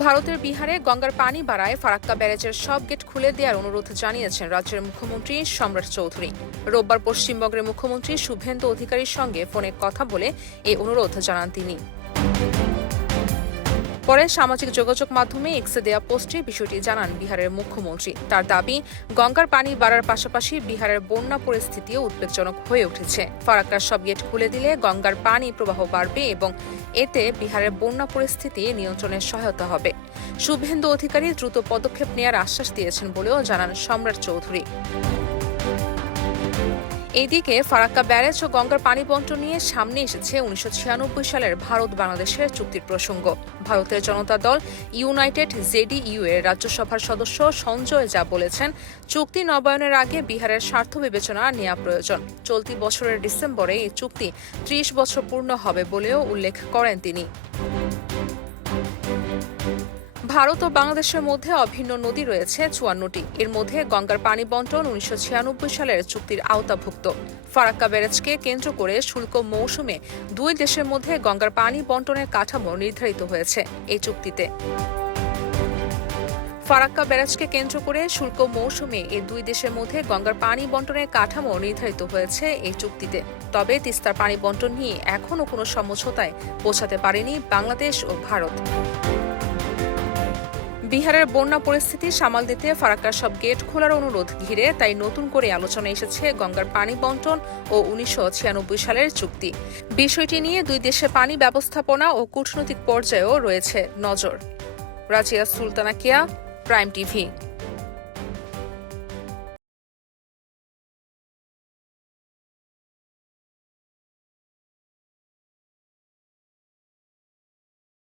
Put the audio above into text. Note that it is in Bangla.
ভারতের বিহারে গঙ্গার পানি বাড়ায় ফারাক্কা ব্যারেজের সব গেট খুলে দেওয়ার অনুরোধ জানিয়েছেন রাজ্যের মুখ্যমন্ত্রী সম্রাট চৌধুরী। রোববার পশ্চিমবঙ্গের মুখ্যমন্ত্রী শুভেন্দু অধিকারীর সঙ্গে ফোনে কথা বলে এই অনুরোধ জানান তিনি। পরে সামাজিক যোগাযোগ মাধ্যমে এক্সে দেয়া পোস্টে বিষয়টি জানান বিহারের মুখ্যমন্ত্রী। তার দাবি, গঙ্গার পানি বাড়ার পাশাপাশি বিহারের বন্যা পরিস্থিতিও উদ্বেগজনক হয়ে উঠেছে। ফারাক্কার সব গেট খুলে দিলে গঙ্গার পানি প্রবাহ বাড়বে এবং এতে বিহারের বন্যা পরিস্থিতি নিয়ন্ত্রণে সহায়তা হবে। শুভেন্দু অধিকারী দ্রুত পদক্ষেপ নেওয়ার আশ্বাস দিয়েছেন বলেও জানান সম্রাট চৌধুরী। এইদিকে ফারাক্কা ব্যারেজ ও গঙ্গার পানি বন্টন নিয়ে সামনে এসেছে 1996 সালের ভারত বাংলাদেশের চুক্তির প্রসঙ্গ। ভারতের জনতা দল ইউনাইটেড জেডিইউ এর রাজ্যসভার সদস্য সঞ্জয় ঝা বলেছেন, চুক্তি নবায়নের আগে বিহারের স্বার্থ বিবেচনা নেওয়া প্রয়োজন। চলতি বছরের ডিসেম্বরে এই চুক্তি 30 বছর পূর্ণ হবে বলেও উল্লেখ করেন তিনি। ভারত ও বাংলাদেশের মধ্যে অভিন্ন নদী রয়েছে 54টি। এর মধ্যে গঙ্গার পানি বন্টন 1996 সালের চুক্তির আওতাভুক্ত। ফারাক্কা ব্যারেজকে কেন্দ্র করে শুল্ক মৌসুমে দুই দেশের মধ্যে গঙ্গার পানি বন্টনের কাঠামো নির্ধারিত হয়েছে এই চুক্তিতে। ফারাক্কা ব্যারেজকে কেন্দ্র করে শুল্ক মৌসুমে এই দুই দেশের মধ্যে গঙ্গার পানি বন্টনের কাঠামো নির্ধারিত হয়েছে এই চুক্তিতে। তবে তিস্তার পানি বন্টন নিয়ে এখনও কোনো সমঝোতায় পৌঁছাতে পারেনি বাংলাদেশ ও ভারত। বিহারের বন্যা পরিস্থিতি সামাল দিতে ফারাক্কার সব গেট খোলার অনুরোধ ঘিরে তাই নতুন করে আলোচনা এসেছে গঙ্গার পানি বন্টন ও 1996 সালের চুক্তি। বিষয়টি নিয়ে দুই দেশের পানি ব্যবস্থাপনা ও কূটনৈতিক পর্যায়েও রয়েছে নজর। রাজিয়া সুলতানা কিয়া, প্রাইম টিভি।